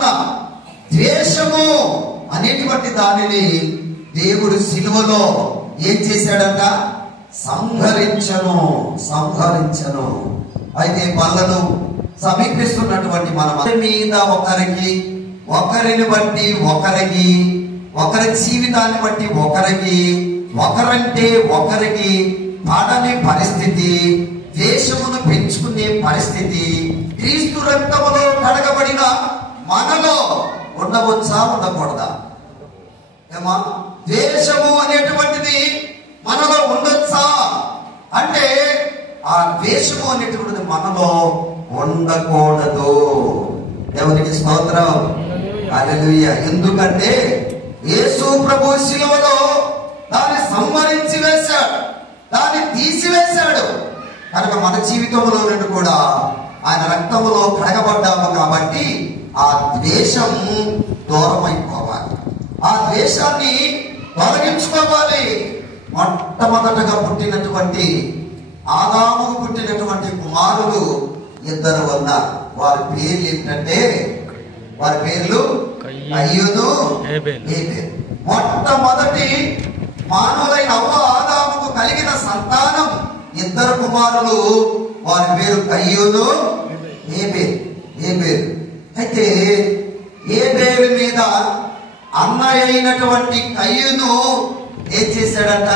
ఉన్న ద్వేషము అనేటువంటి దానిని దేవుడు సిలువలో ఏం చేశాడంట? సంహరించను. అయితే బలను సమీపిస్తున్నటువంటి మన మీద ఒకరిని బట్టి ఒకరి జీవితాన్ని బట్టి ఒకరంటే ఒకరికి పడని పరిస్థితి, ద్వేషమును పెంచుకునే పరిస్థితి క్రీస్తు రక్తములో కడగబడిన మనలో ఉండవచ్చా, ఉండకూడదా? ఏమా, ద్వేషము అనేటువంటిది మనలో ఉండొచ్చా అంటే ఆ ద్వేషము అనేటువంటిది మనలో ఉండకూడదు. దేవునికి స్తోత్రం, హల్లెలూయా. ఎందుకంటే యేసు ప్రభు శిలువలో దాన్ని సంహరించి వేశాడు, దాన్ని తీసివేశాడు. కనుక మన జీవితంలో నుండి కూడా ఆయన రక్తములో కడగబడ్డాము కాబట్టి ఆ ద్వేషం దూరం అయిపోవాలి, ఆ ద్వేషాన్ని తొలగించుకోవాలి. మొట్టమొదటగా పుట్టినటువంటి ఆదాముకు పుట్టినటువంటి కుమారులు ఇద్దరు ఉన్నారు. వారి పేర్లు ఏంటంటే, వారి పేర్లు కయ్యూను, హేబెలు. మొట్టమొదటి మానవులైన అవ్వ ఆదాముకు కలిగిన సంతానం ఇద్దరు కుమారులు. వారి పేరు కయ్యూను, హేబెలు. అయితే హేబెలు మీద అన్నయ్య అయినటువంటి కయ్యూను ఏం చేశాడంట?